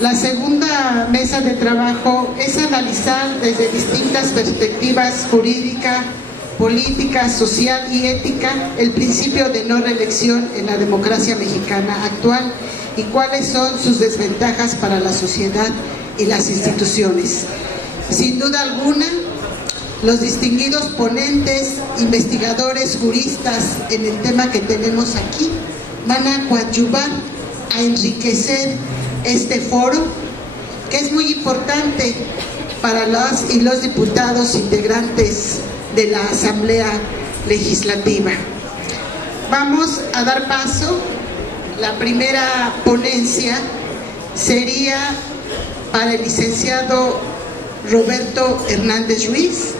La segunda mesa de trabajo es analizar desde distintas perspectivas jurídica, política, social y ética el principio de no reelección en la democracia mexicana actual y cuáles son sus desventajas para la sociedad y las instituciones. Sin duda alguna, los distinguidos ponentes, investigadores, juristas en el tema que tenemos aquí van a coadyuvar, a enriquecer este foro, que es muy importante para las y los diputados integrantes de la Asamblea Legislativa. Vamos a dar paso. La primera ponencia sería para el licenciado Roberto Hernández Ruiz.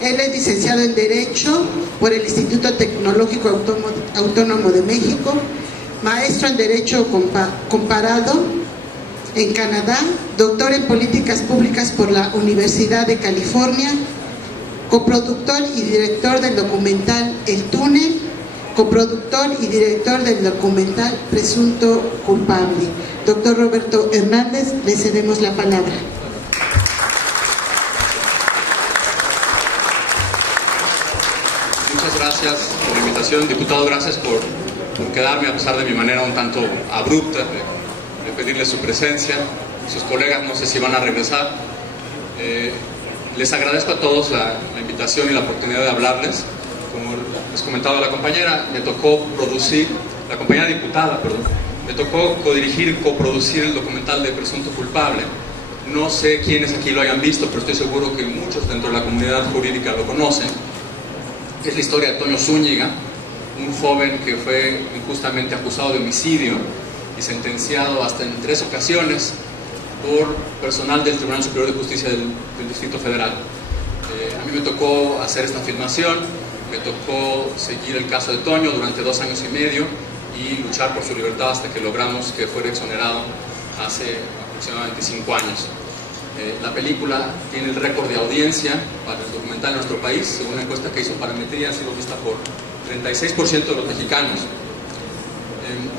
Él es licenciado en Derecho por el Instituto Tecnológico Autónomo de México, maestro en Derecho Comparado en Canadá, doctor en Políticas Públicas por la Universidad de California, coproductor y director del documental El Túnel, coproductor y director del documental Presunto Culpable. Doctor Roberto Hernández, le cedemos la palabra. Muchas gracias por la invitación, diputado. Gracias por quedarme a pesar de mi manera un tanto abrupta de pedirle su presencia. Sus colegas no sé si van a regresar. Les agradezco a todos la invitación y la oportunidad de hablarles. Como les comentaba la compañera, me tocó producir, la compañera diputada, perdón, me tocó codirigir y coproducir el documental de Presunto Culpable. No sé quiénes aquí lo hayan visto, pero estoy seguro que muchos dentro de la comunidad jurídica lo conocen. Es la historia de Toño Zúñiga, un joven que fue injustamente acusado de homicidio y sentenciado hasta en 3 ocasiones por personal del Tribunal Superior de Justicia del Distrito Federal. A mí me tocó hacer esta filmación, me tocó seguir el caso de Toño durante 2 años y medio y luchar por su libertad hasta que logramos que fuera exonerado hace aproximadamente 5 años. La película tiene el récord de audiencia para el documental en nuestro país. Según una encuesta que hizo Parametría, ha sido vista por 36% de los mexicanos.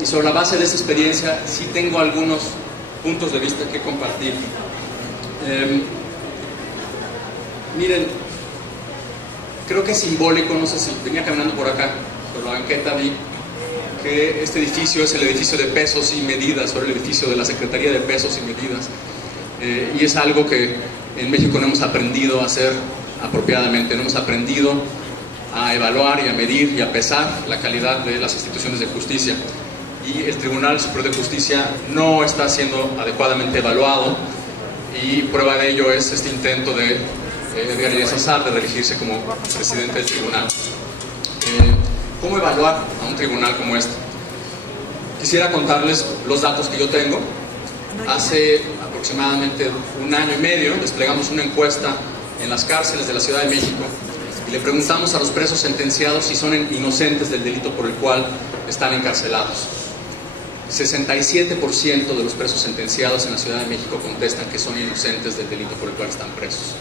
Y sobre la base de esa experiencia sí tengo algunos puntos de vista que compartir. Miren, creo que es simbólico, no sé si venía caminando por acá, por la banqueta vi que este edificio es el edificio de pesos y medidas, o el edificio de la Secretaría de Pesos y Medidas. Y es algo que en México no hemos aprendido a hacer apropiadamente, no hemos aprendido a evaluar y a medir y a pesar la calidad de las instituciones de justicia. Y el Tribunal Superior de Justicia no está siendo adecuadamente evaluado, y prueba de ello es este intento de Edgar Salazar de reelegirse como presidente del tribunal. ¿Cómo evaluar a un tribunal como este? Quisiera contarles los datos que yo tengo. Hace aproximadamente 1 año y medio desplegamos una encuesta en las cárceles de la Ciudad de México y le preguntamos a los presos sentenciados si son inocentes del delito por el cual están encarcelados. 67% de los presos sentenciados en la Ciudad de México contestan que son inocentes del delito por el cual están presos.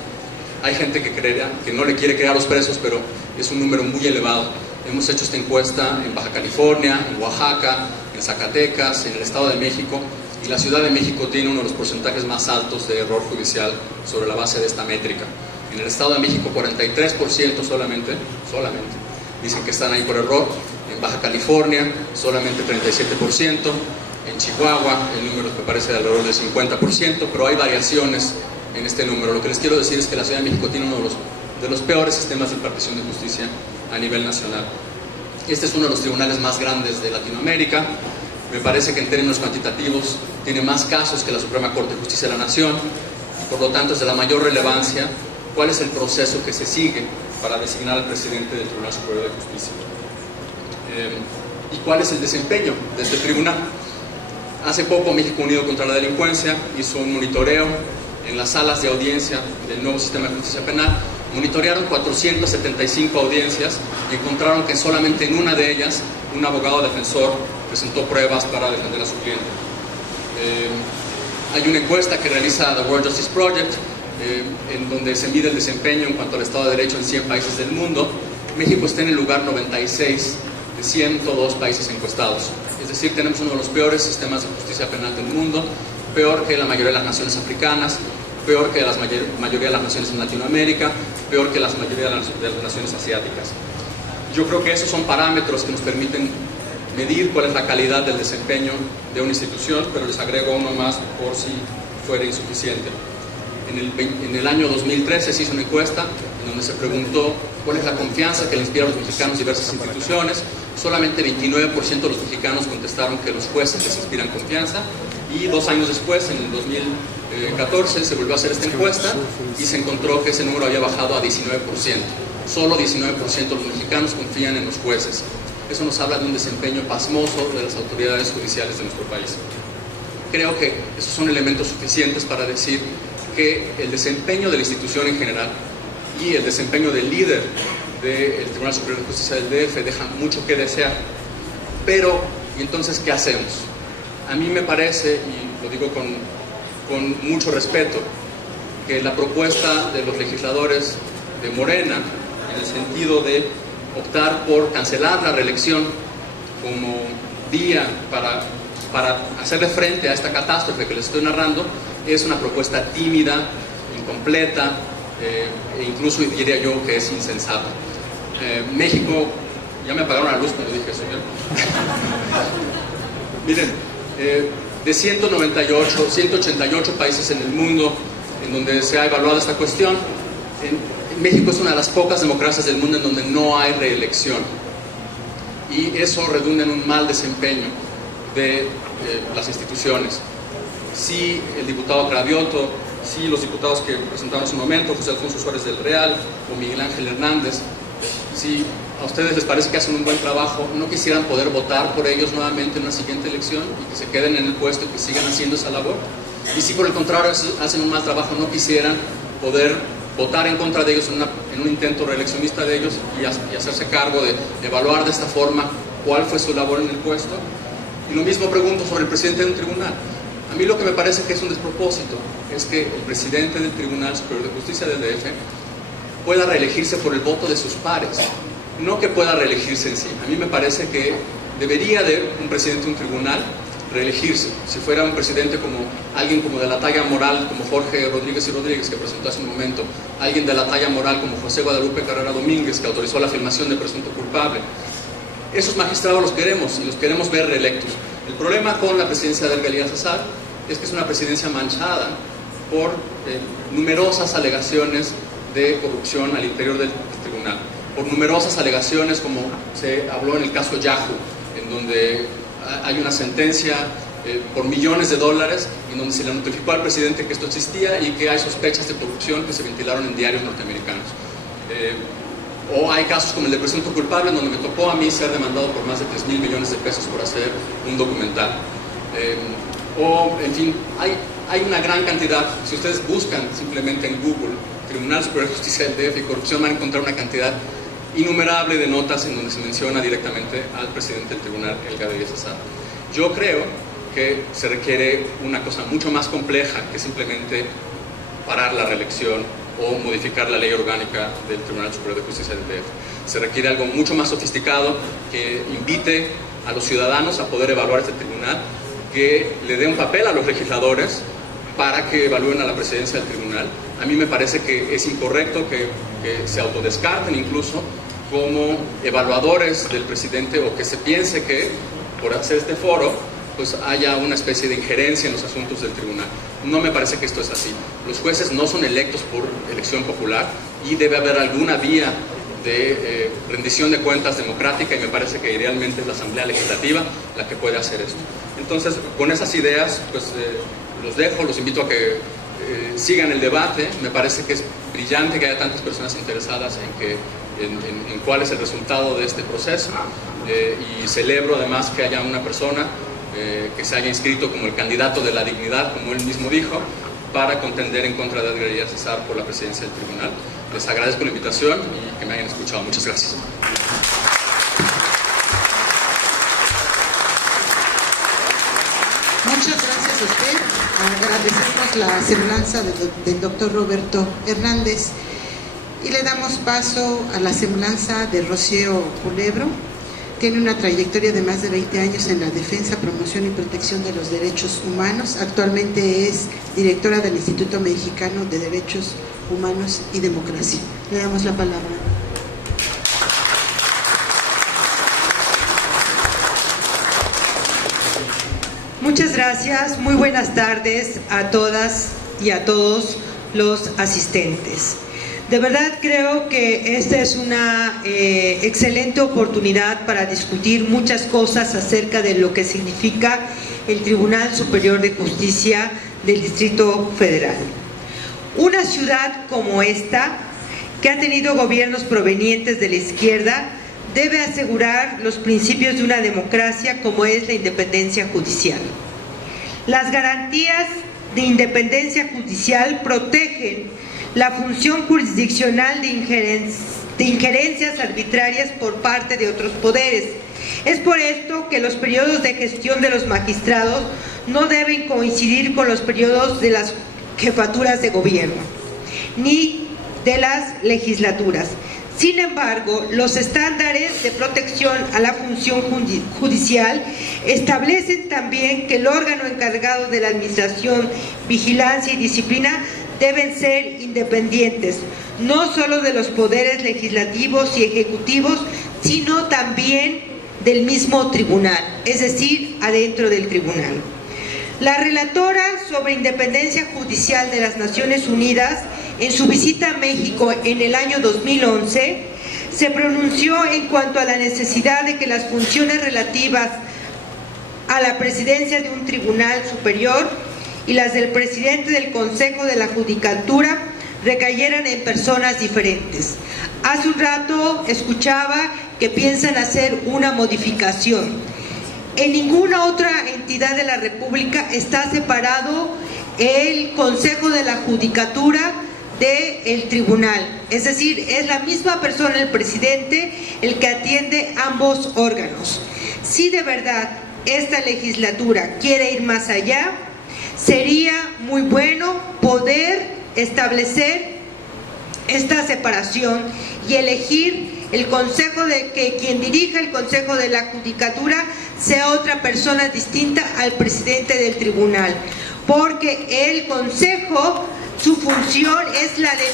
Hay gente que no le quiere creer a los presos, pero es un número muy elevado. Hemos hecho esta encuesta en Baja California, en Oaxaca, en Zacatecas, en el Estado de México, y la Ciudad de México tiene uno de los porcentajes más altos de error judicial sobre la base de esta métrica. En el Estado de México 43% solamente dicen que están ahí por error. En Baja California solamente 37%, en Chihuahua el número me parece de alrededor del 50%, pero hay variaciones en este número. Lo que les quiero decir es que la Ciudad de México tiene uno de los peores sistemas de impartición de justicia a nivel nacional. Este es uno de los tribunales más grandes de Latinoamérica. Me parece que en términos cuantitativos tiene más casos que la Suprema Corte de Justicia de la Nación, y por lo tanto es de la mayor relevancia cuál es el proceso que se sigue para designar al presidente del Tribunal Superior de Justicia. ¿Y cuál es el desempeño de este tribunal? Hace poco México Unido contra la Delincuencia hizo un monitoreo en las salas de audiencia del nuevo sistema de justicia penal. Monitorearon 475 audiencias y encontraron que solamente en una de ellas un abogado defensor presentó pruebas para defender a su cliente. Hay una encuesta que realiza The World Justice Project en donde se mide el desempeño en cuanto al Estado de Derecho en 100 países del mundo. México está en el lugar 96 de 102 países encuestados. Es decir, tenemos uno de los peores sistemas de justicia penal del mundo, peor que la mayoría de las naciones africanas, peor que la mayoría de las naciones en Latinoamérica, peor que la mayoría de las naciones asiáticas. Yo creo que esos son parámetros que nos permiten medir cuál es la calidad del desempeño de una institución, pero les agrego uno más por si fuera insuficiente. En el año 2013 se hizo una encuesta en donde se preguntó cuál es la confianza que le inspira a los mexicanos diversas instituciones. Solamente 29% de los mexicanos contestaron que los jueces les inspiran confianza, y 2 años después, en el 2014, se volvió a hacer esta encuesta y se encontró que ese número había bajado a 19%. Solo 19% de los mexicanos confían en los jueces. Eso nos habla de un desempeño pasmoso de las autoridades judiciales de nuestro país. Creo que esos son elementos suficientes para decir que el desempeño de la institución en general y el desempeño del líder del Tribunal Superior de Justicia del DF deja mucho que desear. Pero, ¿y entonces qué hacemos? A mí me parece, y lo digo con mucho respeto, que la propuesta de los legisladores de Morena, en el sentido de optar por cancelar la reelección como vía para hacerle frente a esta catástrofe que les estoy narrando, es una propuesta tímida, incompleta, e incluso diría yo que es insensata. México, ya me apagaron la luz cuando dije eso, miren, de 188 países en el mundo en donde se ha evaluado esta cuestión, México es una de las pocas democracias del mundo en donde no hay reelección, y eso redunda en un mal desempeño de las instituciones. Si el diputado Cravioto, si los diputados que presentaron en su momento, José Alfonso Suárez del Real o Miguel Ángel Hernández, si a ustedes les parece que hacen un buen trabajo, no quisieran poder votar por ellos nuevamente en una siguiente elección y que se queden en el puesto y que sigan haciendo esa labor. Y si por el contrario hacen un mal trabajo, no quisieran poder votar en contra de ellos en un intento reeleccionista de ellos y hacerse cargo de evaluar de esta forma cuál fue su labor en el puesto. Y lo mismo pregunto sobre el presidente de un tribunal. A mí lo que me parece que es un despropósito es que el presidente del Tribunal Superior de Justicia del DF pueda reelegirse por el voto de sus pares, no que pueda reelegirse en sí. A mí me parece que debería de un presidente de un tribunal reelegirse. Si fuera un presidente como alguien como de la talla moral, como Jorge Rodríguez y Rodríguez, que presentó hace un momento, alguien de la talla moral como José Guadalupe Carrera Domínguez, que autorizó la filmación de presunto culpable. Esos magistrados los queremos y los queremos ver reelectos. El problema con la presidencia de Edgar Elías Azar es que es una presidencia manchada por numerosas alegaciones de corrupción al interior del tribunal, por numerosas alegaciones como se habló en el caso Yahoo, en donde hay una sentencia por millones de dólares, en donde se le notificó al presidente que esto existía y que hay sospechas de corrupción que se ventilaron en diarios norteamericanos. O hay casos como el de presunto culpable, en donde me tocó a mí ser demandado por más de 3,000 millones de pesos por hacer un documental. O, en fin, hay una gran cantidad. Si ustedes buscan simplemente en Google Tribunal Superior de Justicia del DF y corrupción, van a encontrar una cantidad innumerable de notas en donde se menciona directamente al presidente del tribunal, Edgar Elías Azar. Yo creo que se requiere una cosa mucho más compleja que simplemente parar la reelección o modificar la ley orgánica del Tribunal Superior de Justicia del DF. Se requiere algo mucho más sofisticado que invite a los ciudadanos a poder evaluar este tribunal, que le dé un papel a los legisladores para que evalúen a la presidencia del tribunal. A mí me parece que es incorrecto que se autodescarten incluso como evaluadores del presidente, o que se piense que por hacer este foro pues haya una especie de injerencia en los asuntos del tribunal. No me parece que esto es así. Los jueces no son electos por elección popular y debe haber alguna vía de rendición de cuentas democrática, y me parece que idealmente es la Asamblea Legislativa la que puede hacer esto. Entonces, con esas ideas, pues los dejo, los invito a que sigan el debate. Me parece que es brillante que haya tantas personas interesadas en cuál es el resultado de este proceso, y celebro además que haya una persona que se haya inscrito como el candidato de la dignidad, como él mismo dijo, para contender en contra de Edgar Elías Azar por la presidencia del tribunal. Les agradezco la invitación y que me hayan escuchado. Muchas gracias. Muchas gracias a usted. Agradecemos la semblanza del doctor Roberto Hernández y le damos paso a la semblanza de Rocío Culebro, tiene una trayectoria de más de 20 años en la defensa, promoción y protección de los derechos humanos. Actualmente es directora del Instituto Mexicano de Derechos Humanos y Democracia. Le damos la palabra. Muchas gracias, muy buenas tardes a todas y a todos los asistentes. De verdad creo que esta es una excelente oportunidad para discutir muchas cosas acerca de lo que significa el Tribunal Superior de Justicia del Distrito Federal. Una ciudad como esta, que ha tenido gobiernos provenientes de la izquierda, debe asegurar los principios de una democracia como es la independencia judicial. Las garantías de independencia judicial protegen la función jurisdiccional de injerencias arbitrarias por parte de otros poderes. Es por esto que los periodos de gestión de los magistrados no deben coincidir con los periodos de las jefaturas de gobierno, ni de las legislaturas. Sin embargo, los estándares de protección a la función judicial establecen también que el órgano encargado de la administración, vigilancia y disciplina deben ser independientes, no solo de los poderes legislativos y ejecutivos, sino también del mismo tribunal, es decir, adentro del tribunal. La relatora sobre independencia judicial de las Naciones Unidas, en su visita a México en el año 2011, se pronunció en cuanto a la necesidad de que las funciones relativas a la presidencia de un tribunal superior y las del presidente del Consejo de la Judicatura recayeran en personas diferentes. Hace un rato escuchaba que piensan hacer una modificación. En ninguna otra entidad de la República está separado el Consejo de la Judicatura del tribunal, es decir, es la misma persona, el presidente, el que atiende ambos órganos. Si de verdad esta legislatura quiere ir más allá, sería muy bueno poder establecer esta separación y elegir el consejo de que quien dirija el Consejo de la Judicatura sea otra persona distinta al presidente del tribunal, porque el consejo, su función es la de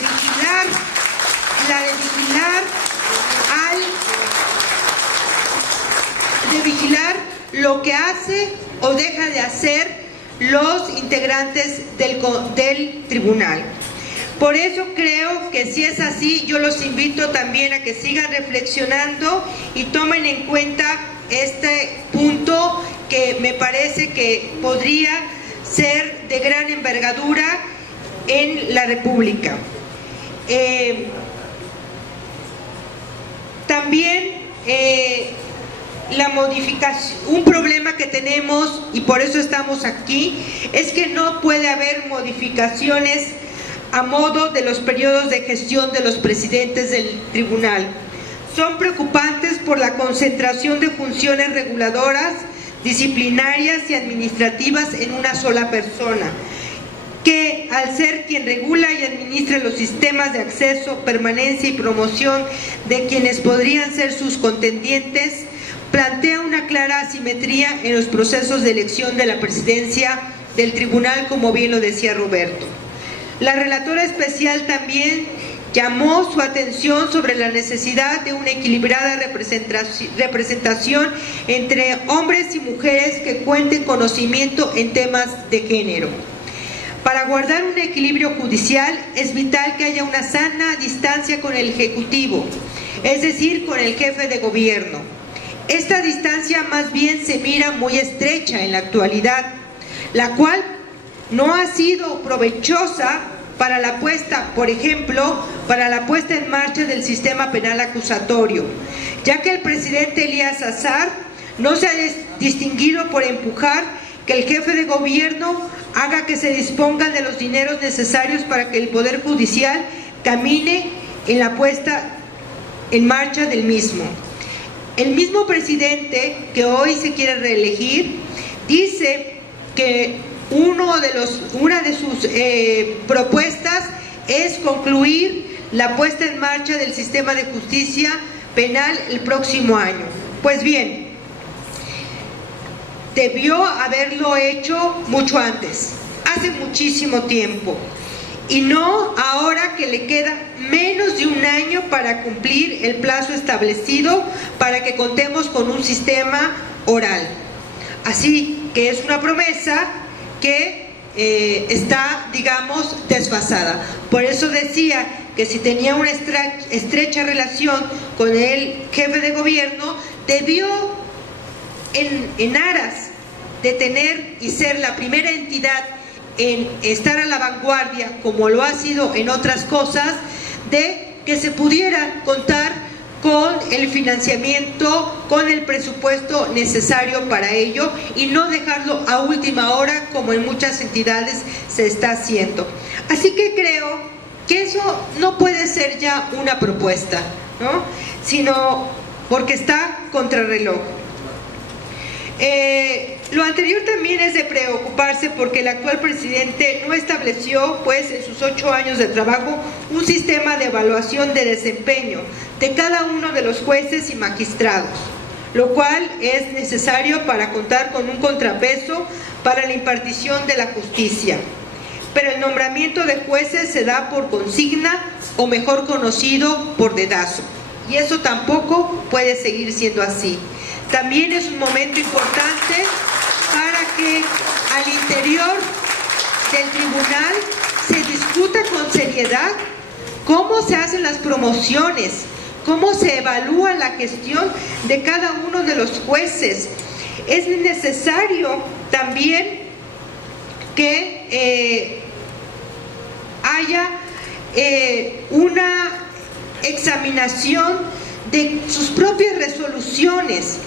vigilar lo que hace o deja de hacer los integrantes del tribunal. Por eso creo que si es así, yo los invito también a que sigan reflexionando y tomen en cuenta este punto que me parece que podría ser de gran envergadura en la República. También la modificación, un problema que tenemos, y por eso estamos aquí, es que no puede haber modificaciones a modo de los periodos de gestión de los presidentes del tribunal. Son preocupantes por la concentración de funciones reguladoras, disciplinarias y administrativas en una sola persona, que al ser quien regula y administra los sistemas de acceso, permanencia y promoción de quienes podrían ser sus contendientes, plantea una clara asimetría en los procesos de elección de la presidencia del tribunal, como bien lo decía Roberto. La relatora especial también llamó su atención sobre la necesidad de una equilibrada representación entre hombres y mujeres que cuenten conocimiento en temas de género. Para guardar un equilibrio judicial es vital que haya una sana distancia con el Ejecutivo, es decir, con el jefe de gobierno. Esta distancia más bien se mira muy estrecha en la actualidad, la cual no ha sido provechosa para la puesta, por ejemplo, para la puesta en marcha del sistema penal acusatorio, ya que el presidente Elías Azar no se ha distinguido por empujar que el jefe de gobierno haga que se dispongan de los dineros necesarios para que el Poder Judicial camine en la puesta en marcha del mismo. El mismo presidente que hoy se quiere reelegir dice que una de sus propuestas es concluir la puesta en marcha del sistema de justicia penal el próximo año. Pues bien, debió haberlo hecho mucho antes, hace muchísimo tiempo, y no ahora que le queda menos de un año para cumplir el plazo establecido para que contemos con un sistema oral. Así que es una promesa que está, digamos, desfasada. Por eso decía que si tenía una estrecha relación con el jefe de gobierno, debió, en aras de tener y ser la primera entidad en estar a la vanguardia, como lo ha sido en otras cosas, de que se pudiera contar con el financiamiento, con el presupuesto necesario para ello y no dejarlo a última hora como en muchas entidades se está haciendo. Así que creo que eso no puede ser ya una propuesta, ¿no? Sino porque está contrarreloj. Lo anterior también es de preocuparse porque el actual presidente no estableció, pues, en sus 8 años de trabajo, un sistema de evaluación de desempeño de cada uno de los jueces y magistrados, lo cual es necesario para contar con un contrapeso para la impartición de la justicia. Pero el nombramiento de jueces se da por consigna, o mejor conocido, por dedazo, y eso tampoco puede seguir siendo así. También es un momento importante para que al interior del tribunal se discuta con seriedad cómo se hacen las promociones, cómo se evalúa la gestión de cada uno de los jueces. Es necesario también que haya una examinación de sus propias resoluciones,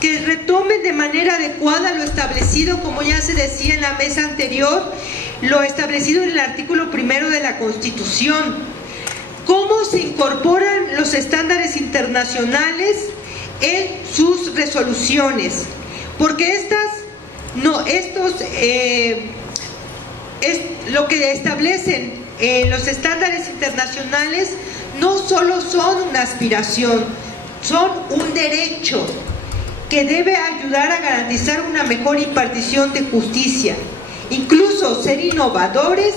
que retomen de manera adecuada lo establecido, como ya se decía en la mesa anterior, lo establecido en el artículo 1 de la Constitución. Cómo se incorporan los estándares internacionales en sus resoluciones, porque lo que establecen los estándares internacionales no solo son una aspiración, son un derecho que debe ayudar a garantizar una mejor impartición de justicia, incluso ser innovadores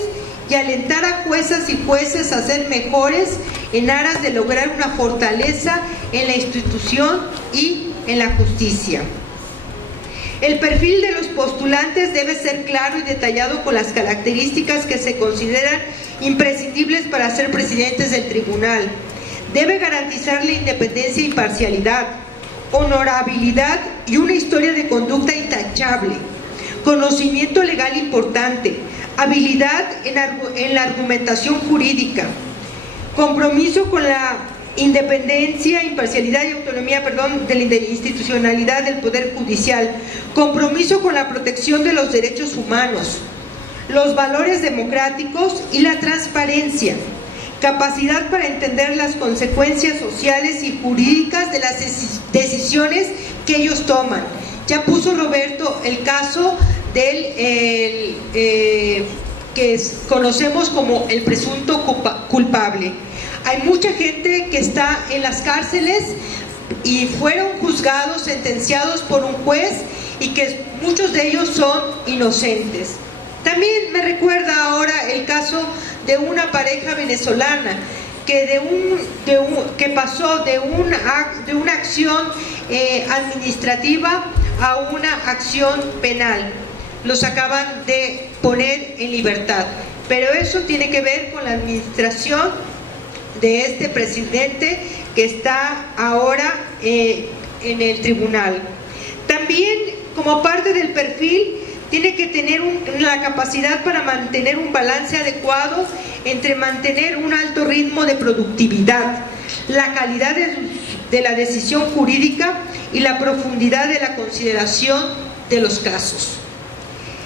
y alentar a juezas y jueces a ser mejores en aras de lograr una fortaleza en la institución y en la justicia. El perfil de los postulantes debe ser claro y detallado con las características que se consideran imprescindibles para ser presidentes del tribunal. Debe garantizar la independencia e imparcialidad, honorabilidad y una historia de conducta intachable, conocimiento legal importante, habilidad en la argumentación jurídica, compromiso con la independencia, imparcialidad y autonomía, de la institucionalidad del Poder Judicial, compromiso con la protección de los derechos humanos, los valores democráticos y la transparencia, capacidad para entender las consecuencias sociales y jurídicas de las decisiones que ellos toman. Ya puso Roberto el caso del que conocemos como el presunto culpable. Hay mucha gente que está en las cárceles y fueron juzgados, sentenciados por un juez, y que muchos de ellos son inocentes. También me recuerda ahora el caso de una pareja venezolana que pasó de una acción administrativa a una acción penal. Los acaban de poner en libertad, pero eso tiene que ver con la administración de este presidente que está ahora en el tribunal. También, como parte del perfil, tiene que tener la capacidad para mantener un balance adecuado entre mantener un alto ritmo de productividad, la calidad de la decisión jurídica y la profundidad de la consideración de los casos.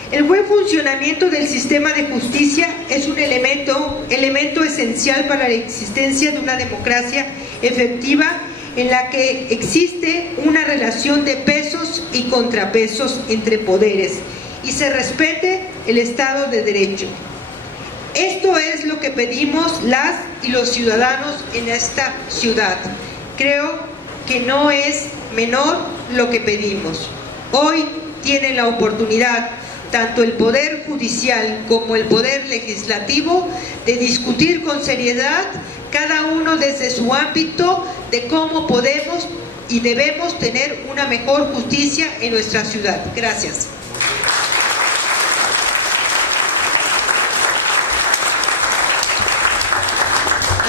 El buen funcionamiento del sistema de justicia es un elemento esencial para la existencia de una democracia efectiva en la que existe una relación de pesos y contrapesos entre poderes y se respete el Estado de Derecho. Esto es lo que pedimos las y los ciudadanos en esta ciudad. Creo que no es menor lo que pedimos. Hoy tienen la oportunidad, tanto el Poder Judicial como el Poder Legislativo, de discutir con seriedad, cada uno desde su ámbito, de cómo podemos y debemos tener una mejor justicia en nuestra ciudad. Gracias.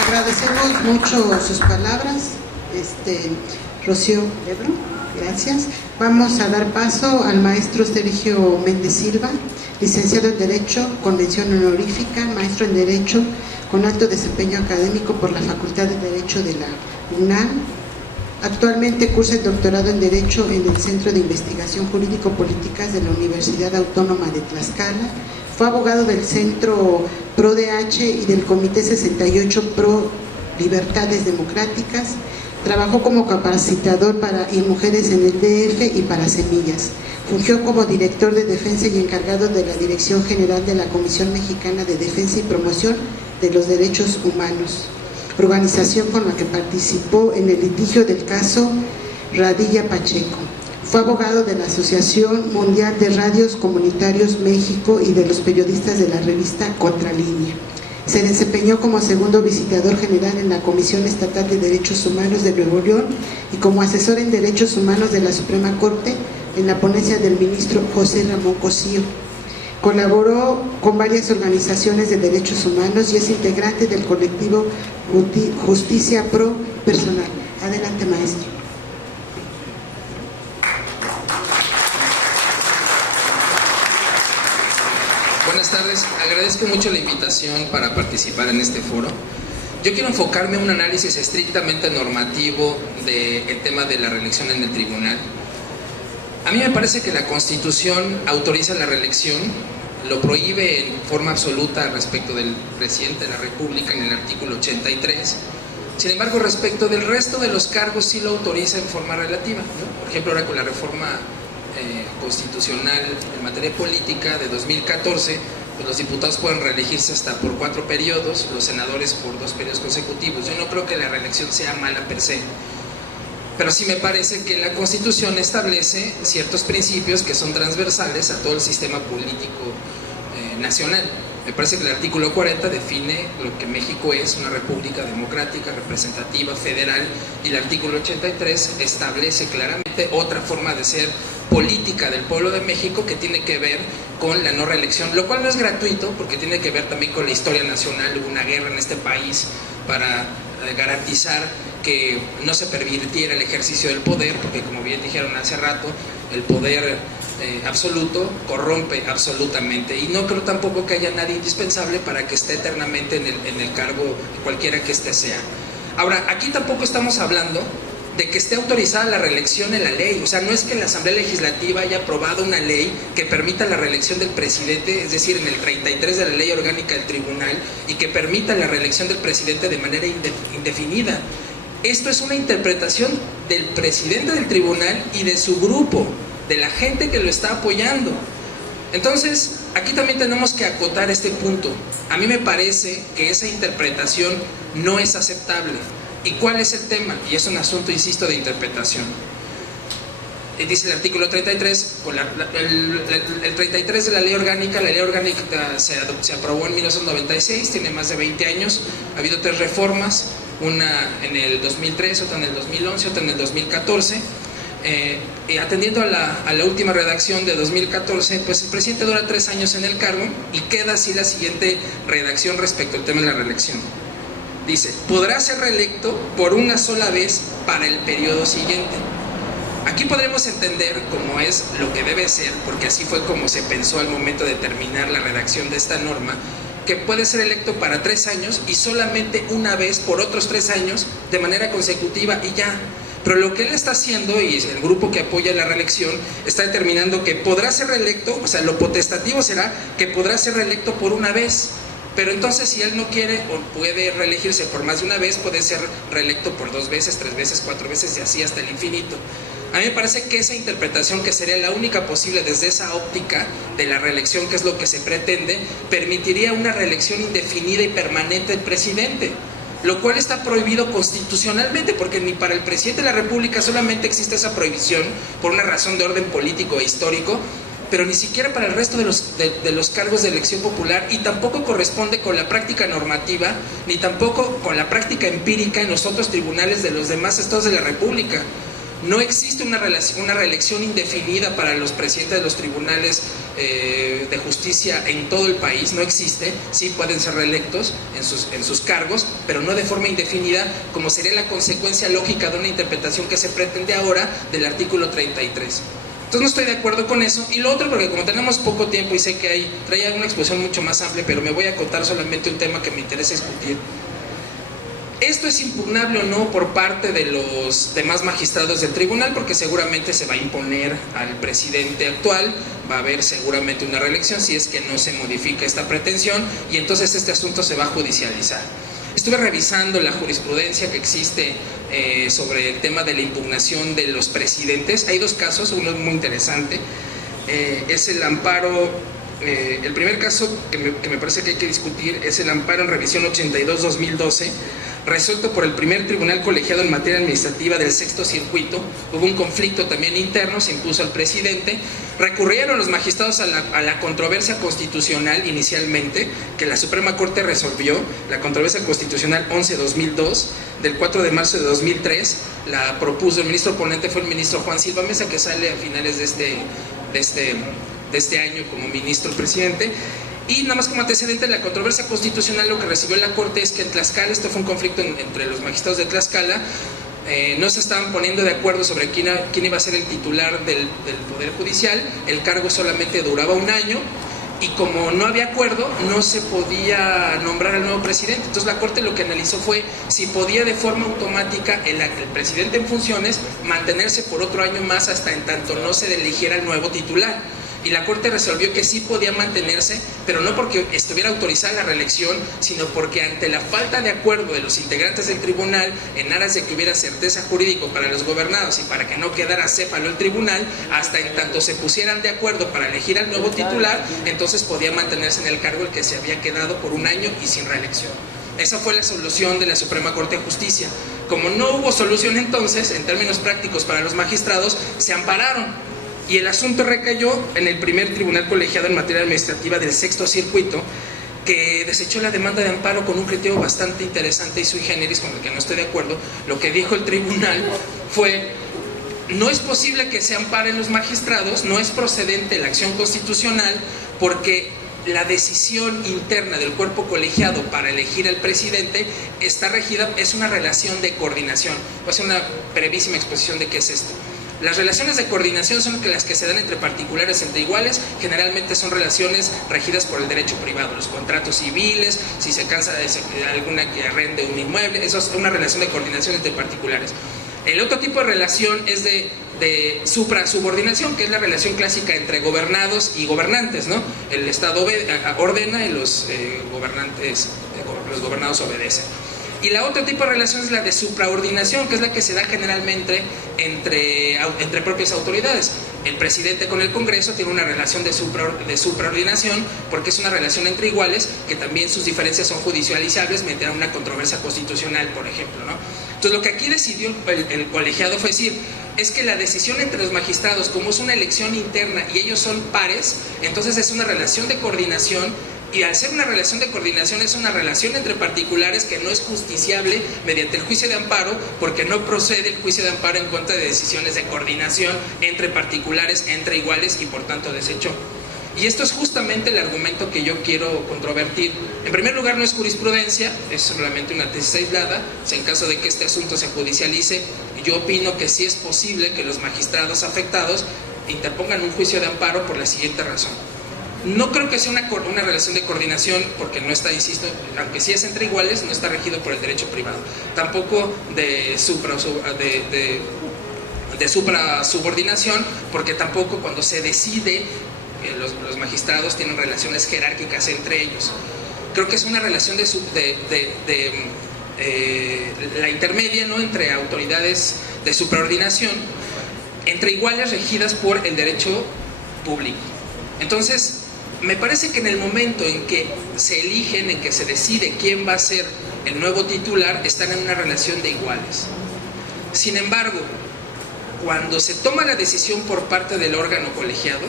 Agradecemos mucho sus palabras, Rocío Lebro, gracias. Vamos a dar paso al maestro Sergio Méndez Silva, licenciado en Derecho, con mención honorífica, maestro en Derecho con alto desempeño académico por la Facultad de Derecho de la UNAM. Actualmente cursa el doctorado en Derecho en el Centro de Investigación Jurídico-Políticas de la Universidad Autónoma de Tlaxcala. Fue abogado del Centro PRO-DH y del Comité 68 Pro Libertades Democráticas. Trabajó como capacitador para mujeres en el DF y para Semillas. Fungió como director de defensa y encargado de la Dirección General de la Comisión Mexicana de Defensa y Promoción de los Derechos Humanos, organización con la que participó en el litigio del caso Radilla Pacheco. Fue abogado de la Asociación Mundial de Radios Comunitarios México y de los periodistas de la revista Contralínea. Se desempeñó como segundo visitador general en la Comisión Estatal de Derechos Humanos de Nuevo León y como asesor en Derechos Humanos de la Suprema Corte en la ponencia del ministro José Ramón Cosío. Colaboró con varias organizaciones de derechos humanos y es integrante del colectivo Justicia Pro Personal. Adelante, maestro. Buenas tardes, agradezco mucho la invitación para participar en este foro. Yo quiero enfocarme en un análisis estrictamente normativo del tema de la reelección en el tribunal. A mí me parece que la Constitución autoriza la reelección, lo prohíbe en forma absoluta respecto del presidente de la República en el artículo 83. Sin embargo, respecto del resto de los cargos sí lo autoriza en forma relativa, ¿no? Por ejemplo, ahora con la reforma constitucional en materia política de 2014, pues los diputados pueden reelegirse hasta por 4 periodos, los senadores por 2 periodos consecutivos. Yo no creo que la reelección sea mala per se, pero sí me parece que la Constitución establece ciertos principios que son transversales a todo el sistema político nacional. Me parece que el artículo 40 define lo que México es, una república democrática, representativa, federal, y el artículo 83 establece claramente otra forma de ser política del pueblo de México que tiene que ver con la no reelección, lo cual no es gratuito porque tiene que ver también con la historia nacional. Hubo una guerra en este país para garantizar que no se permitiera el ejercicio del poder, porque como bien dijeron hace rato, el poder absoluto corrompe absolutamente, y no creo tampoco que haya nadie indispensable para que esté eternamente en el cargo, cualquiera que éste sea. Ahora, aquí tampoco estamos hablando de que esté autorizada la reelección en la ley. O sea, no es que la Asamblea Legislativa haya aprobado una ley que permita la reelección del presidente, es decir, en el 33 de la Ley Orgánica del Tribunal, y que permita la reelección del presidente de manera indefinida. Esto es una interpretación del presidente del tribunal y de su grupo, de la gente que lo está apoyando. Entonces, aquí también tenemos que acotar este punto. A mí me parece que esa interpretación no es aceptable. ¿Y cuál es el tema? Y es un asunto, insisto, de interpretación. Dice el artículo 33, el 33 de la ley orgánica se aprobó en 1996, tiene más de 20 años, ha habido 3 reformas, una en el 2003, otra en el 2011, otra en el 2014. Y atendiendo a la última redacción de 2014, pues el presidente dura 3 años en el cargo y queda así la siguiente redacción respecto al tema de la reelección. Dice, podrá ser reelecto por una sola vez para el periodo siguiente. Aquí podremos entender cómo es lo que debe ser, porque así fue como se pensó al momento de terminar la redacción de esta norma, que puede ser electo para 3 años y solamente una vez por otros 3 años de manera consecutiva y ya. Pero lo que él está haciendo, y el grupo que apoya la reelección, está determinando que podrá ser reelecto, o sea, lo potestativo será que podrá ser reelecto por una vez. Pero entonces, si él no quiere o puede reelegirse por más de una vez, puede ser reelecto por 2 veces, 3 veces, 4 veces y así hasta el infinito. A mí me parece que esa interpretación, que sería la única posible desde esa óptica de la reelección, que es lo que se pretende, permitiría una reelección indefinida y permanente del presidente. lo cual está prohibido constitucionalmente, porque ni para el presidente de la República solamente existe esa prohibición por una razón de orden político e histórico, pero ni siquiera para el resto de los cargos de elección popular, y tampoco corresponde con la práctica normativa, ni tampoco con la práctica empírica en los otros tribunales de los demás estados de la República. No existe una reelección indefinida para los presidentes de los tribunales de justicia en todo el país, no existe. Sí pueden ser reelectos en sus cargos, pero no de forma indefinida, como sería la consecuencia lógica de una interpretación que se pretende ahora del artículo 33. Entonces no estoy de acuerdo con eso. Y lo otro, porque como tenemos poco tiempo y sé que traía una exposición mucho más amplia, pero me voy a contar solamente un tema que me interesa discutir. Esto es impugnable o no por parte de los demás magistrados del tribunal, porque seguramente se va a imponer al presidente actual, va a haber seguramente una reelección si es que no se modifica esta pretensión, y entonces este asunto se va a judicializar. Estuve revisando la jurisprudencia que existe sobre el tema de la impugnación de los presidentes. Hay dos casos, uno es muy interesante, es el amparo, el primer caso que me parece que hay que discutir es el amparo en revisión 82-2012, resuelto por el primer tribunal colegiado en materia administrativa del sexto circuito. Hubo un conflicto también interno, se impuso al presidente, recurrieron los magistrados a la controversia constitucional inicialmente, que la Suprema Corte resolvió, la controversia constitucional 11-2002, del 4 de marzo de 2003, la propuso el ministro ponente, fue el ministro Juan Silva Mesa, que sale a finales de este año como ministro presidente. Y nada más como antecedente, la controversia constitucional, lo que recibió la Corte es que en Tlaxcala, esto fue un conflicto entre los magistrados de Tlaxcala, no se estaban poniendo de acuerdo sobre quién iba a ser el titular del Poder Judicial. El cargo solamente duraba un año, y como no había acuerdo, no se podía nombrar al nuevo presidente. Entonces la Corte lo que analizó fue si podía de forma automática el presidente en funciones mantenerse por otro año más hasta en tanto no se eligiera el nuevo titular. Y la Corte resolvió que sí podía mantenerse, pero no porque estuviera autorizada la reelección, sino porque ante la falta de acuerdo de los integrantes del tribunal, en aras de que hubiera certeza jurídica para los gobernados y para que no quedara céfalo el tribunal, hasta en tanto se pusieran de acuerdo para elegir al nuevo titular, entonces podía mantenerse en el cargo el que se había quedado por un año y sin reelección. Esa fue la solución de la Suprema Corte de Justicia. Como no hubo solución entonces, en términos prácticos para los magistrados, se ampararon. Y el asunto recayó en el primer tribunal colegiado en materia administrativa del sexto circuito, que desechó la demanda de amparo con un criterio bastante interesante y sui generis, con el que no estoy de acuerdo. Lo que dijo el tribunal fue: no es posible que se amparen los magistrados, no es procedente la acción constitucional, porque la decisión interna del cuerpo colegiado para elegir al presidente está regida, es una relación de coordinación. Voy a hacer una brevísima exposición de qué es esto. Las relaciones de coordinación son las que se dan entre particulares, entre iguales. Generalmente son relaciones regidas por el derecho privado, los contratos civiles, si se cansa de alguna que arrende un inmueble. Eso es una relación de coordinación entre particulares. El otro tipo de relación es de suprasubordinación, que es la relación clásica entre gobernados y gobernantes, ¿no? El Estado ordena y los gobernados obedecen. Y la otra tipo de relación es la de supraordinación, que es la que se da generalmente entre propias autoridades. El presidente con el Congreso tiene una relación de supraordinación, porque es una relación entre iguales, que también sus diferencias son judicializables mediante una controversia constitucional, por ejemplo, ¿no? Entonces lo que aquí decidió el colegiado fue decir, es que la decisión entre los magistrados, como es una elección interna y ellos son pares, entonces es una relación de coordinación. Y al ser una relación de coordinación, es una relación entre particulares que no es justiciable mediante el juicio de amparo, porque no procede el juicio de amparo en contra de decisiones de coordinación entre particulares, entre iguales, y por tanto desechó. Y esto es justamente el argumento que yo quiero controvertir. En primer lugar, no es jurisprudencia, es solamente una tesis aislada. En caso de que este asunto se judicialice, yo opino que sí es posible que los magistrados afectados interpongan un juicio de amparo por la siguiente razón. No creo que sea una relación de coordinación, porque no está, insisto, aunque sí es entre iguales, no está regido por el derecho privado. Tampoco de suprasubordinación, porque tampoco cuando se decide, los magistrados tienen relaciones jerárquicas entre ellos. Creo que es una relación la intermedia, ¿no?, entre autoridades de supraordinación, entre iguales regidas por el derecho público. Entonces, me parece que en el momento en que se eligen, en que se decide quién va a ser el nuevo titular, están en una relación de iguales. Sin embargo, cuando se toma la decisión por parte del órgano colegiado,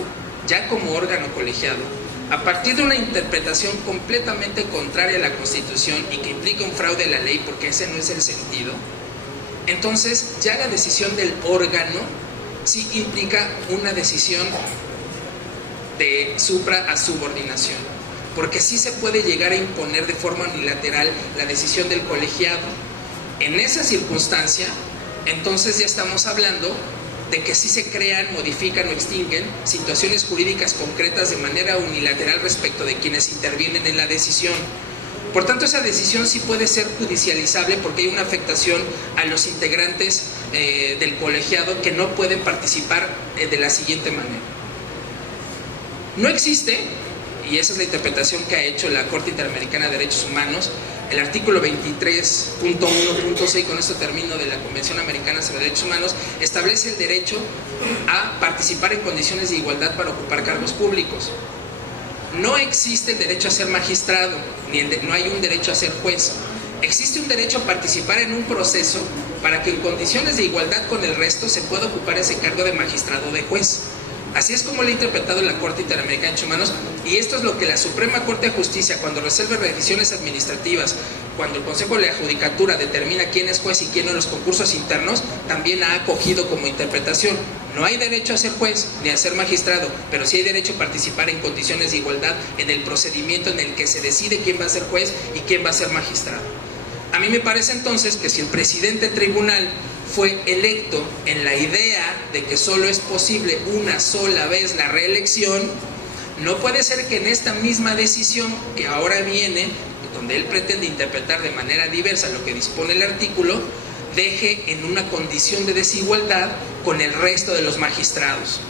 ya como órgano colegiado, a partir de una interpretación completamente contraria a la Constitución y que implica un fraude a la ley, porque ese no es el sentido, entonces ya la decisión del órgano sí implica una decisión de supra a subordinación, porque sí se puede llegar a imponer de forma unilateral la decisión del colegiado. En esa circunstancia, entonces ya estamos hablando de que sí se crean, modifican o extinguen situaciones jurídicas concretas de manera unilateral respecto de quienes intervienen en la decisión. Por tanto, esa decisión sí puede ser judicializable porque hay una afectación a los integrantes del colegiado que no pueden participar de la siguiente manera. No existe, y esa es la interpretación que ha hecho la Corte Interamericana de Derechos Humanos, el artículo 23.1.6, con esto termino, de la Convención Americana sobre Derechos Humanos, establece el derecho a participar en condiciones de igualdad para ocupar cargos públicos. No existe el derecho a ser magistrado, no hay un derecho a ser juez. Existe un derecho a participar en un proceso para que en condiciones de igualdad con el resto se pueda ocupar ese cargo de magistrado o de juez. Así es como lo ha interpretado la Corte Interamericana de Derechos Humanos, y esto es lo que la Suprema Corte de Justicia, cuando resuelve decisiones administrativas, cuando el Consejo de la Judicatura determina quién es juez y quién no en los concursos internos, también ha acogido como interpretación. No hay derecho a ser juez ni a ser magistrado, pero sí hay derecho a participar en condiciones de igualdad en el procedimiento en el que se decide quién va a ser juez y quién va a ser magistrado. A mí me parece entonces que si el presidente del tribunal fue electo en la idea de que solo es posible una sola vez la reelección, no puede ser que en esta misma decisión que ahora viene, donde él pretende interpretar de manera diversa lo que dispone el artículo, deje en una condición de desigualdad con el resto de los magistrados.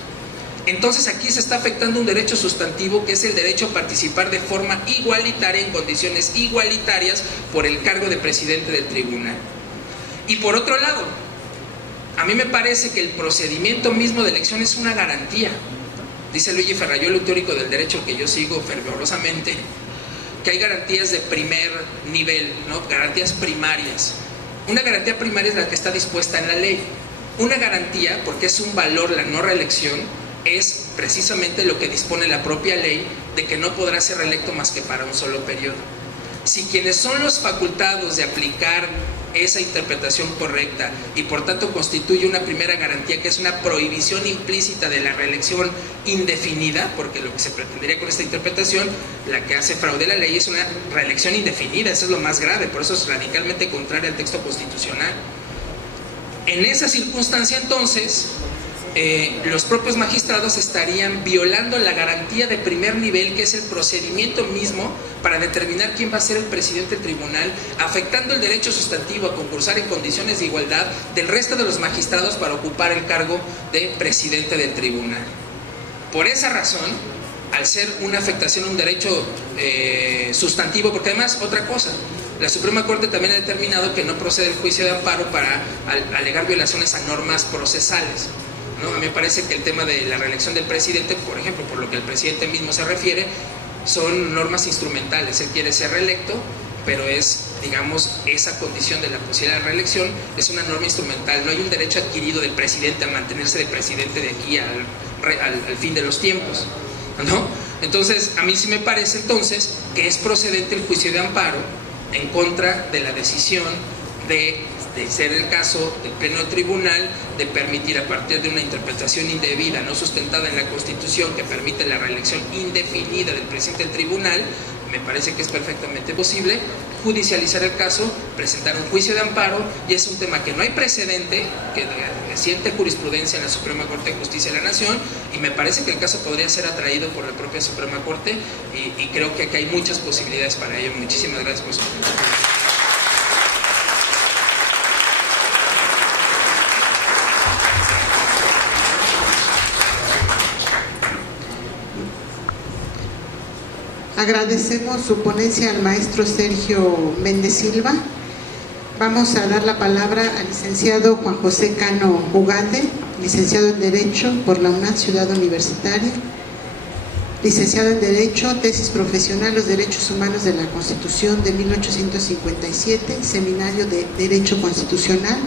Entonces aquí se está afectando un derecho sustantivo, que es el derecho a participar de forma igualitaria, en condiciones igualitarias, por el cargo de presidente del tribunal. Y por otro lado, a mí me parece que el procedimiento mismo de elección es una garantía. Dice Luigi Ferrayol, un teórico del derecho que yo sigo fervorosamente, que hay garantías de primer nivel, ¿no? Garantías primarias. Una garantía primaria es la que está dispuesta en la ley. Una garantía, porque es un valor la no reelección, es precisamente lo que dispone la propia ley, de que no podrá ser reelecto más que para un solo periodo. Si quienes son los facultados de aplicar esa interpretación correcta y por tanto constituye una primera garantía, que es una prohibición implícita de la reelección indefinida, porque lo que se pretendería con esta interpretación, la que hace fraude a la ley, es una reelección indefinida. Eso es lo más grave, por eso es radicalmente contrario al texto constitucional. En esa circunstancia, entonces, los propios magistrados estarían violando la garantía de primer nivel, que es el procedimiento mismo para determinar quién va a ser el presidente del tribunal, afectando el derecho sustantivo a concursar en condiciones de igualdad del resto de los magistrados para ocupar el cargo de presidente del tribunal. Por esa razón, al ser una afectación a un derecho sustantivo, porque además, otra cosa, la Suprema Corte también ha determinado que no procede el juicio de amparo para alegar violaciones a normas procesales, ¿no? A mí me parece que el tema de la reelección del presidente, por ejemplo, por lo que el presidente mismo se refiere, son normas instrumentales. Él quiere ser reelecto, pero es, digamos, esa condición de la posibilidad de reelección es una norma instrumental. No hay un derecho adquirido del presidente a mantenerse de presidente de aquí al fin de los tiempos, ¿no? Entonces, a mí sí me parece entonces que es procedente el juicio de amparo en contra de la decisión de ser el caso del Pleno Tribunal de permitir, a partir de una interpretación indebida, no sustentada en la Constitución, que permite la reelección indefinida del presidente del tribunal. Me parece que es perfectamente posible judicializar el caso, presentar un juicio de amparo, y es un tema que no hay precedente, que de reciente jurisprudencia en la Suprema Corte de Justicia de la Nación, y me parece que el caso podría ser atraído por la propia Suprema Corte, y creo que aquí hay muchas posibilidades para ello. Muchísimas gracias por su atención. Agradecemos su ponencia al maestro Sergio Méndez Silva. Vamos a dar la palabra al licenciado Juan José Cano Ugalde, licenciado en Derecho por la UNAM Ciudad Universitaria, licenciado en Derecho, tesis profesional Los Derechos Humanos de la Constitución de 1857, Seminario de Derecho Constitucional,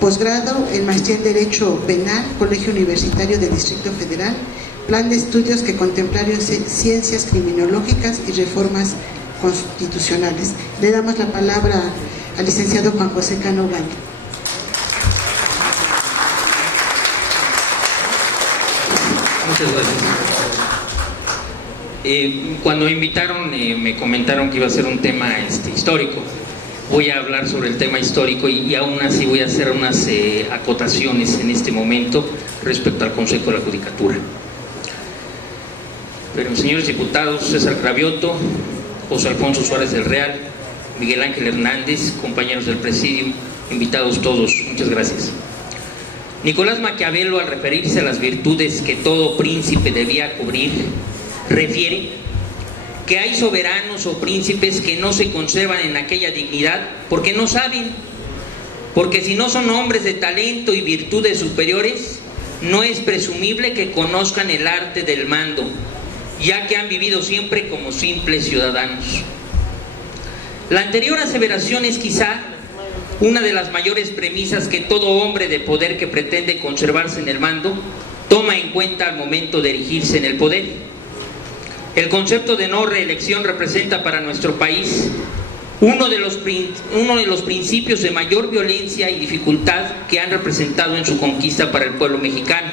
posgrado en Maestría en Derecho Penal, Colegio Universitario del Distrito Federal, plan de estudios que contemplaron ciencias criminológicas y reformas constitucionales. Le damos la palabra al licenciado Juan José Cano Gani. Muchas gracias. Cuando me invitaron, me comentaron que iba a ser un tema histórico. Voy a hablar sobre el tema histórico y aún así voy a hacer unas acotaciones en este momento respecto al Consejo de la Judicatura. Pero, señores diputados, César Cravioto, José Alfonso Suárez del Real, Miguel Ángel Hernández, compañeros del Presidium, invitados todos, muchas gracias. Nicolás Maquiavelo, al referirse a las virtudes que todo príncipe debía cubrir, refiere que hay soberanos o príncipes que no se conservan en aquella dignidad porque no saben, porque si no son hombres de talento y virtudes superiores, no es presumible que conozcan el arte del mando, ya que han vivido siempre como simples ciudadanos. La anterior aseveración es quizá una de las mayores premisas que todo hombre de poder que pretende conservarse en el mando toma en cuenta al momento de erigirse en el poder. El concepto de no reelección representa para nuestro país uno de los principios de mayor violencia y dificultad que han representado en su conquista para el pueblo mexicano.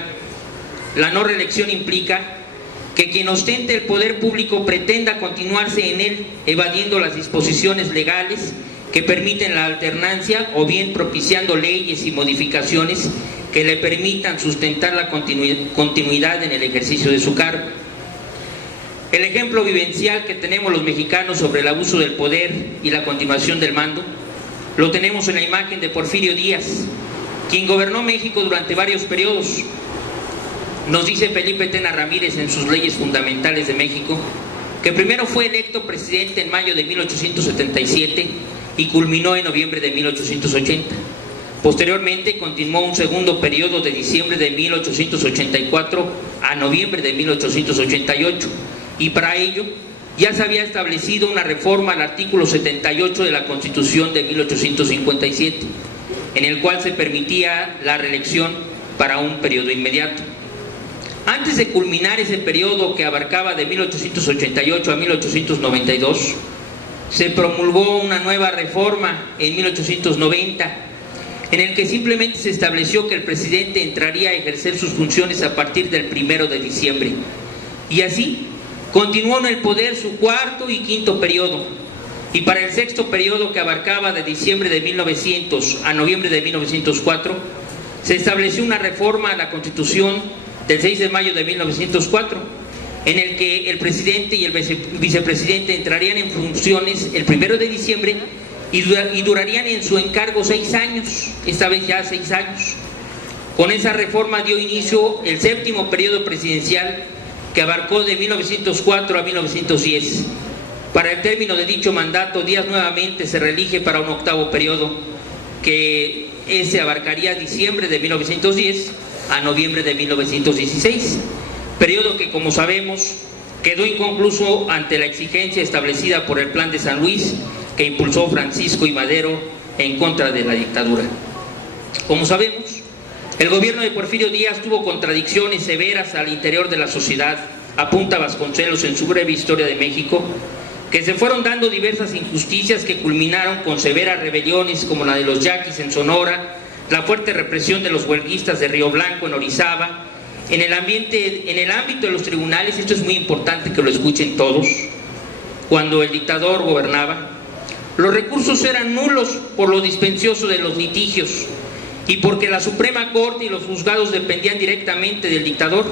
La no reelección implica que quien ostente el poder público pretenda continuarse en él, evadiendo las disposiciones legales que permiten la alternancia o bien propiciando leyes y modificaciones que le permitan sustentar la continuidad en el ejercicio de su cargo. El ejemplo vivencial que tenemos los mexicanos sobre el abuso del poder y la continuación del mando lo tenemos en la imagen de Porfirio Díaz, quien gobernó México durante varios periodos. Nos dice Felipe Tena Ramírez en sus Leyes Fundamentales de México que primero fue electo presidente en mayo de 1877 y culminó en noviembre de 1880. Posteriormente continuó un segundo periodo de diciembre de 1884 a noviembre de 1888 y para ello ya se había establecido una reforma al artículo 78 de la Constitución de 1857, en el cual se permitía la reelección para un periodo inmediato. Antes de culminar ese periodo que abarcaba de 1888 a 1892, se promulgó una nueva reforma en 1890, en el que simplemente se estableció que el presidente entraría a ejercer sus funciones a partir del 1 de diciembre. Y así continuó en el poder su cuarto y quinto periodo. Y para el sexto periodo, que abarcaba de diciembre de 1900 a noviembre de 1904, se estableció una reforma a la Constitución del 6 de mayo de 1904, en el que el presidente y el vicepresidente entrarían en funciones el 1 de diciembre y durarían en su encargo 6 años, esta vez ya 6 años. Con esa reforma dio inicio el séptimo periodo presidencial, que abarcó de 1904 a 1910. Para el término de dicho mandato, Díaz nuevamente se reelige para un octavo periodo, que ese abarcaría diciembre de 1910 a noviembre de 1916, periodo que, como sabemos, quedó inconcluso ante la exigencia establecida por el Plan de San Luis que impulsó Francisco I. Madero en contra de la dictadura. Como sabemos, el gobierno de Porfirio Díaz tuvo contradicciones severas al interior de la sociedad, apunta Vasconcelos en su breve Historia de México, que se fueron dando diversas injusticias que culminaron con severas rebeliones como la de los yaquis en Sonora, la fuerte represión de los huelguistas de Río Blanco en Orizaba. En el ámbito de los tribunales, esto es muy importante que lo escuchen todos, cuando el dictador gobernaba, los recursos eran nulos por lo dispendioso de los litigios y porque la Suprema Corte y los juzgados dependían directamente del dictador,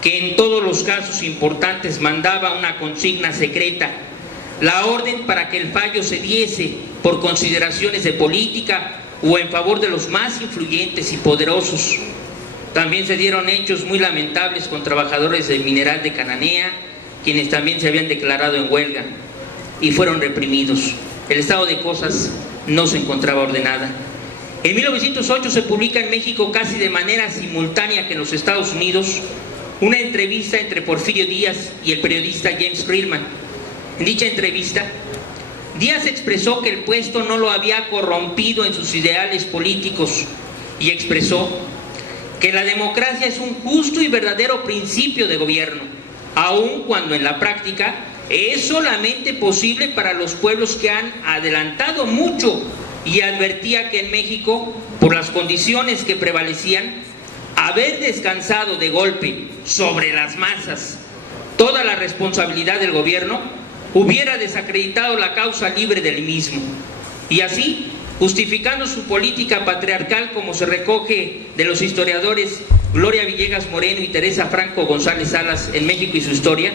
que en todos los casos importantes mandaba una consigna secreta, la orden para que el fallo se diese por consideraciones de política o en favor de los más influyentes y poderosos. También se dieron hechos muy lamentables con trabajadores del mineral de Cananea, quienes también se habían declarado en huelga y fueron reprimidos. El estado de cosas no se encontraba ordenada. En 1908 se publica en México, casi de manera simultánea que en los Estados Unidos, una entrevista entre Porfirio Díaz y el periodista James Krillman. En dicha entrevista, Díaz expresó que el puesto no lo había corrompido en sus ideales políticos y expresó que la democracia es un justo y verdadero principio de gobierno, aun cuando en la práctica es solamente posible para los pueblos que han adelantado mucho, y advertía que en México, por las condiciones que prevalecían, haber descansado de golpe sobre las masas toda la responsabilidad del gobierno hubiera desacreditado la causa libre del mismo. Y así, justificando su política patriarcal, como se recoge de los historiadores Gloria Villegas Moreno y Teresa Franco González Salas en México y su historia,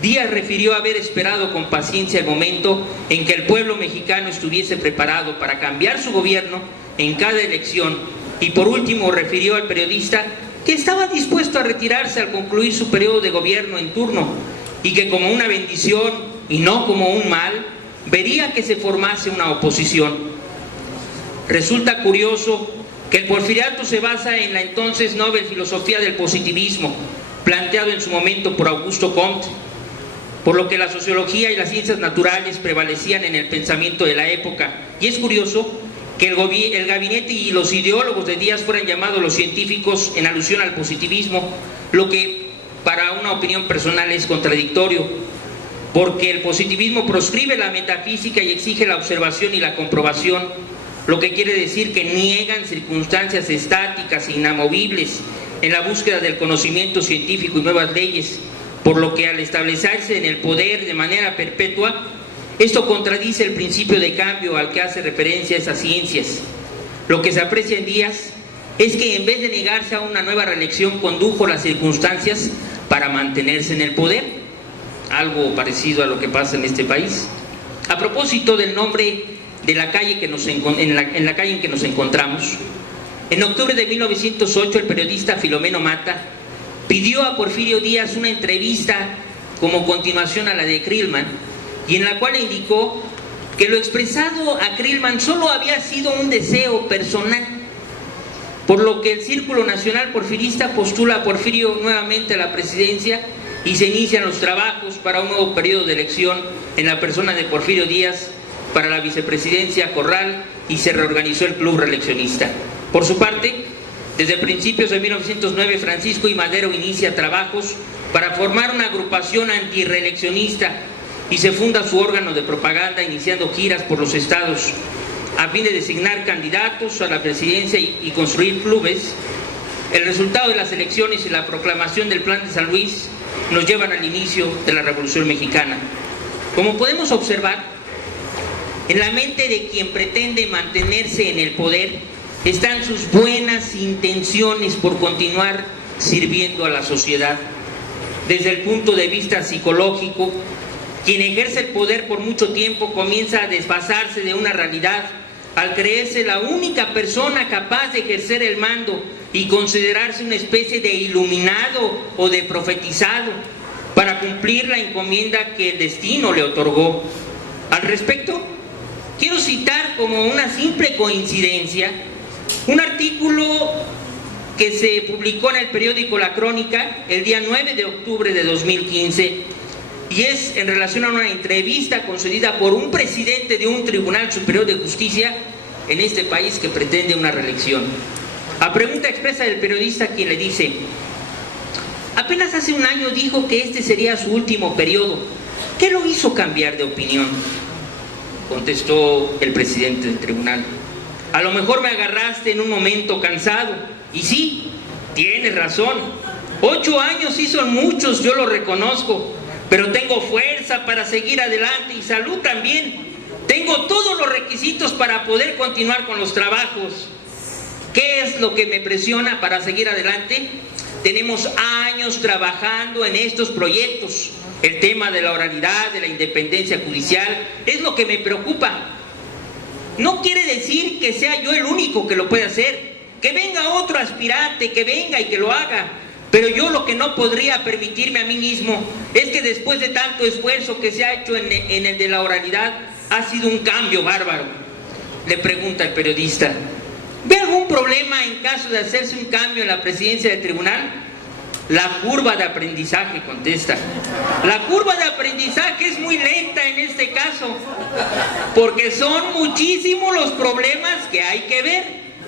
Díaz refirió haber esperado con paciencia el momento en que el pueblo mexicano estuviese preparado para cambiar su gobierno en cada elección, y por último refirió al periodista que estaba dispuesto a retirarse al concluir su periodo de gobierno en turno, y que como una bendición y no como un mal, vería que se formase una oposición. Resulta curioso que el porfiriato se basa en la entonces Nobel Filosofía del Positivismo, planteado en su momento por Augusto Comte, por lo que la sociología y las ciencias naturales prevalecían en el pensamiento de la época. Y es curioso que el gabinete y los ideólogos de Díaz fueran llamados los científicos en alusión al positivismo, lo que para una opinión personal es contradictorio, porque el positivismo proscribe la metafísica y exige la observación y la comprobación, lo que quiere decir que niegan circunstancias estáticas e inamovibles en la búsqueda del conocimiento científico y nuevas leyes, por lo que al establecerse en el poder de manera perpetua, esto contradice el principio de cambio al que hace referencia esas ciencias. Lo que se aprecia en Díaz es que en vez de negarse a una nueva reelección, condujo las circunstancias para mantenerse en el poder, algo parecido a lo que pasa en este país. A propósito del nombre de la calle en la calle en que nos encontramos, en octubre de 1908 el periodista Filomeno Mata pidió a Porfirio Díaz una entrevista como continuación a la de Krillman, y en la cual indicó que lo expresado a Krillman solo había sido un deseo personal, por lo que el Círculo Nacional Porfirista postula a Porfirio nuevamente a la presidencia y se inician los trabajos para un nuevo periodo de elección en la persona de Porfirio Díaz para la vicepresidencia Corral, y se reorganizó el club reeleccionista. Por su parte, desde principios de 1909, Francisco I. Madero inicia trabajos para formar una agrupación antirreeleccionista y se funda su órgano de propaganda, iniciando giras por los estados a fin de designar candidatos a la presidencia y construir clubes. El resultado de las elecciones y la proclamación del Plan de San Luis nos llevan al inicio de la Revolución Mexicana. Como podemos observar, en la mente de quien pretende mantenerse en el poder están sus buenas intenciones por continuar sirviendo a la sociedad. Desde el punto de vista psicológico, quien ejerce el poder por mucho tiempo comienza a desfasarse de una realidad al creerse la única persona capaz de ejercer el mando y considerarse una especie de iluminado o de profetizado para cumplir la encomienda que el destino le otorgó. Al respecto, quiero citar como una simple coincidencia un artículo que se publicó en el periódico La Crónica el día 9 de octubre de 2015, y es en relación a una entrevista concedida por un presidente de un Tribunal Superior de Justicia en este país que pretende una reelección. A pregunta expresa del periodista, quien le dice: apenas hace un año dijo que este sería su último periodo, ¿qué lo hizo cambiar de opinión? Contestó el presidente del tribunal: a lo mejor me agarraste en un momento cansado. Y sí, tienes razón, 8 años sí son muchos, yo lo reconozco, pero tengo fuerza para seguir adelante y salud también. Tengo todos los requisitos para poder continuar con los trabajos. ¿Qué es lo que me presiona para seguir adelante? Tenemos años trabajando en estos proyectos. El tema de la oralidad, de la independencia judicial, es lo que me preocupa. No quiere decir que sea yo el único que lo puede hacer. Que venga otro aspirante, que venga y que lo haga. Pero yo lo que no podría permitirme a mí mismo es que después de tanto esfuerzo que se ha hecho en el de la oralidad, ha sido un cambio bárbaro. Le pregunta el periodista: ¿ve algún problema en caso de hacerse un cambio en la presidencia del tribunal? La curva de aprendizaje, contesta. La curva de aprendizaje es muy lenta en este caso, porque son muchísimos los problemas que hay que ver.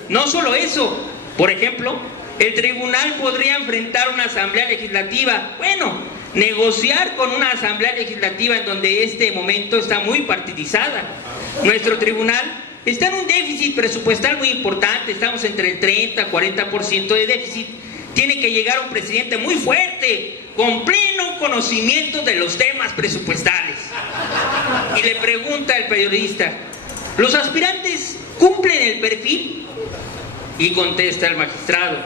No solo eso, por ejemplo, el tribunal podría enfrentar una asamblea legislativa, bueno, negociar con una asamblea legislativa en donde este momento está muy partidizada. Nuestro tribunal está en un déficit presupuestal muy importante, estamos entre el 30 y 40% de déficit. Tiene que llegar un presidente muy fuerte, con pleno conocimiento de los temas presupuestales. Y le pregunta el periodista, ¿los aspirantes cumplen el perfil? Y contesta el magistrado,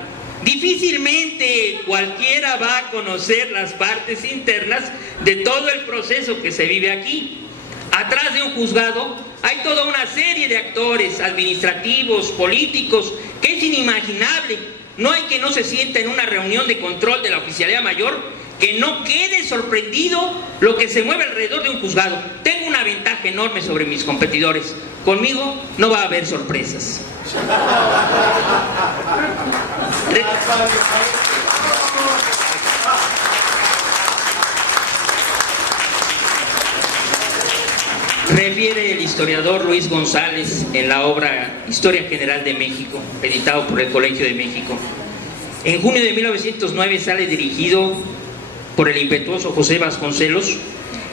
difícilmente cualquiera va a conocer las partes internas de todo el proceso que se vive aquí. Atrás de un juzgado hay toda una serie de actores administrativos, políticos, que es inimaginable. No hay quien no se sienta en una reunión de control de la oficialía mayor que no quede sorprendido lo que se mueve alrededor de un juzgado. Tengo una ventaja enorme sobre mis competidores. Conmigo no va a haber sorpresas. Refiere el historiador Luis González en la obra Historia General de México, editado por el Colegio de México. En junio de 1909 sale dirigido por el impetuoso José Vasconcelos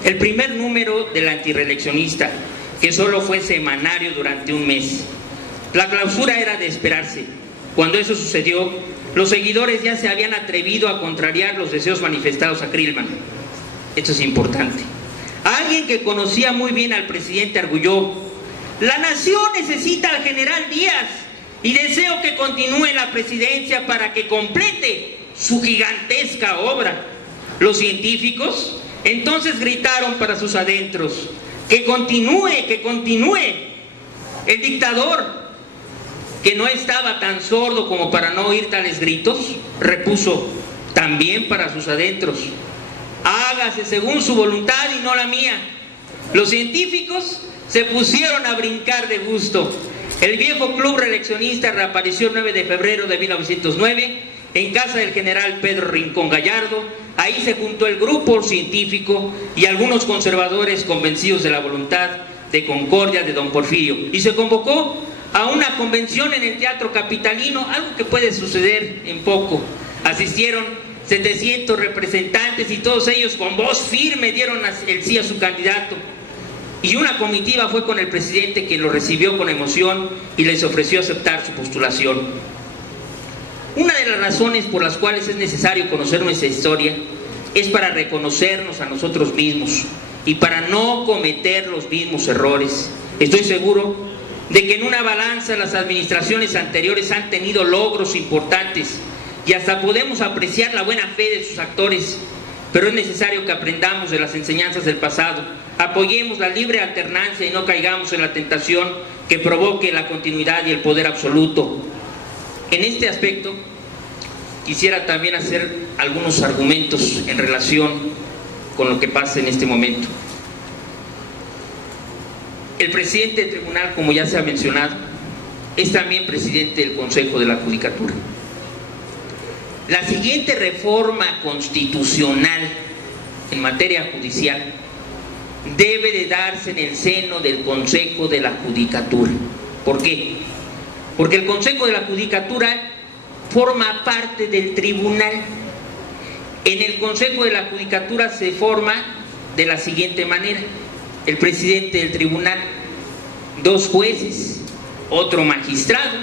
el primer número del Antirreeleccionista, que solo fue semanario durante un mes. La clausura era de esperarse. Cuando eso sucedió, los seguidores ya se habían atrevido a contrariar los deseos manifestados a Krillman. Esto es importante. Alguien que conocía muy bien al presidente arguyó: la nación necesita al general Díaz y deseo que continúe en la presidencia para que complete su gigantesca obra. Los científicos entonces gritaron para sus adentros: que continúe, que continúe. El dictador, que no estaba tan sordo como para no oír tales gritos, repuso también para sus adentros: hágase según su voluntad y no la mía. Los científicos se pusieron a brincar de gusto. El viejo club reeleccionista reapareció el 9 de febrero de 1909 en casa del general Pedro Rincón Gallardo. Ahí se juntó el grupo científico y algunos conservadores convencidos de la voluntad de concordia de don Porfirio. Y se convocó a una convención en el Teatro Capitalino, algo que puede suceder en poco. Asistieron 700 representantes y todos ellos con voz firme dieron el sí a su candidato. Y una comitiva fue con el presidente, que lo recibió con emoción y les ofreció aceptar su postulación. Una de las razones por las cuales es necesario conocer nuestra historia es para reconocernos a nosotros mismos y para no cometer los mismos errores. Estoy seguro de que en una balanza las administraciones anteriores han tenido logros importantes y hasta podemos apreciar la buena fe de sus actores, pero es necesario que aprendamos de las enseñanzas del pasado, apoyemos la libre alternancia y no caigamos en la tentación que provoque la continuidad y el poder absoluto. En este aspecto, quisiera también hacer algunos argumentos en relación con lo que pasa en este momento. El presidente del tribunal, como ya se ha mencionado, es también presidente del Consejo de la Judicatura. La siguiente reforma constitucional en materia judicial debe de darse en el seno del Consejo de la Judicatura. ¿Por qué? Porque el Consejo de la Judicatura forma parte del tribunal. En el Consejo de la Judicatura se forma de la siguiente manera: el presidente del tribunal, 2 jueces, otro magistrado,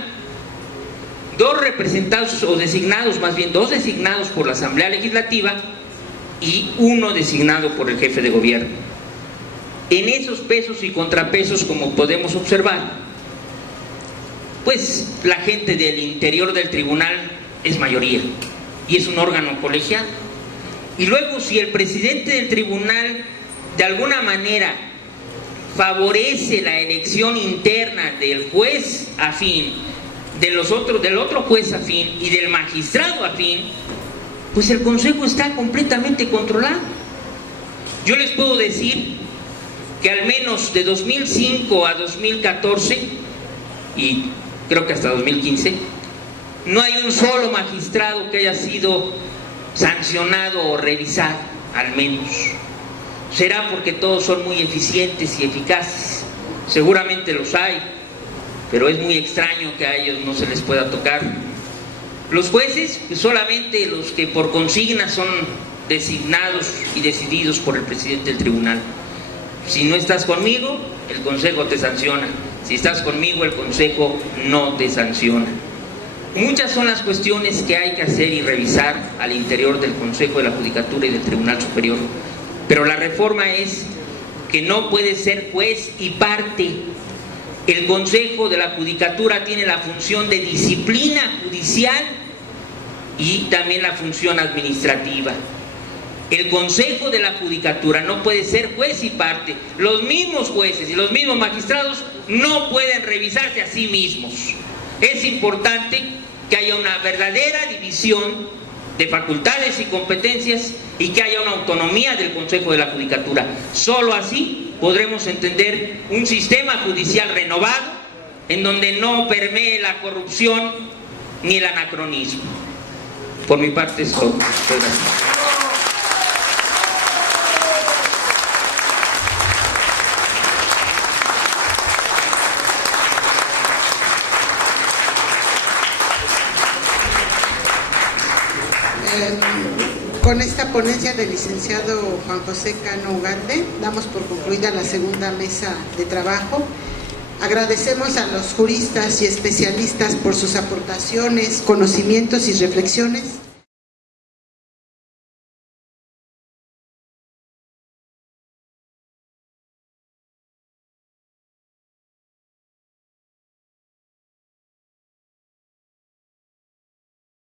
2 representados o designados, más bien 2 designados por la Asamblea Legislativa y 1 designado por el jefe de gobierno. En esos pesos y contrapesos, como podemos observar, pues la gente del interior del tribunal es mayoría y es un órgano colegiado. Y luego, si el presidente del tribunal de alguna manera favorece la elección interna del juez afín, del otro juez afín y del magistrado afín, pues el Consejo está completamente controlado. Yo les puedo decir que al menos de 2005 a 2014, y creo que hasta 2015, no hay un solo magistrado que haya sido sancionado o revisado, al menos. Será porque todos son muy eficientes y eficaces. Seguramente los hay, pero es muy extraño que a ellos no se les pueda tocar. Los jueces, pues solamente los que por consigna son designados y decididos por el presidente del tribunal. Si no estás conmigo, el Consejo te sanciona. Si estás conmigo, el Consejo no te sanciona. Muchas son las cuestiones que hay que hacer y revisar al interior del Consejo de la Judicatura y del Tribunal Superior. Pero la reforma es que no puede ser juez y parte. El Consejo de la Judicatura tiene la función de disciplina judicial y también la función administrativa. El Consejo de la Judicatura no puede ser juez y parte. Los mismos jueces y los mismos magistrados no pueden revisarse a sí mismos. Es importante que haya una verdadera división de facultades y competencias y que haya una autonomía del Consejo de la Judicatura. Solo así podremos entender un sistema judicial renovado en donde no permee la corrupción ni el anacronismo. Por mi parte es todo. Gracias. Con esta ponencia del licenciado Juan José Cano Ugarte, damos por concluida la segunda mesa de trabajo. Agradecemos a los juristas y especialistas por sus aportaciones, conocimientos y reflexiones.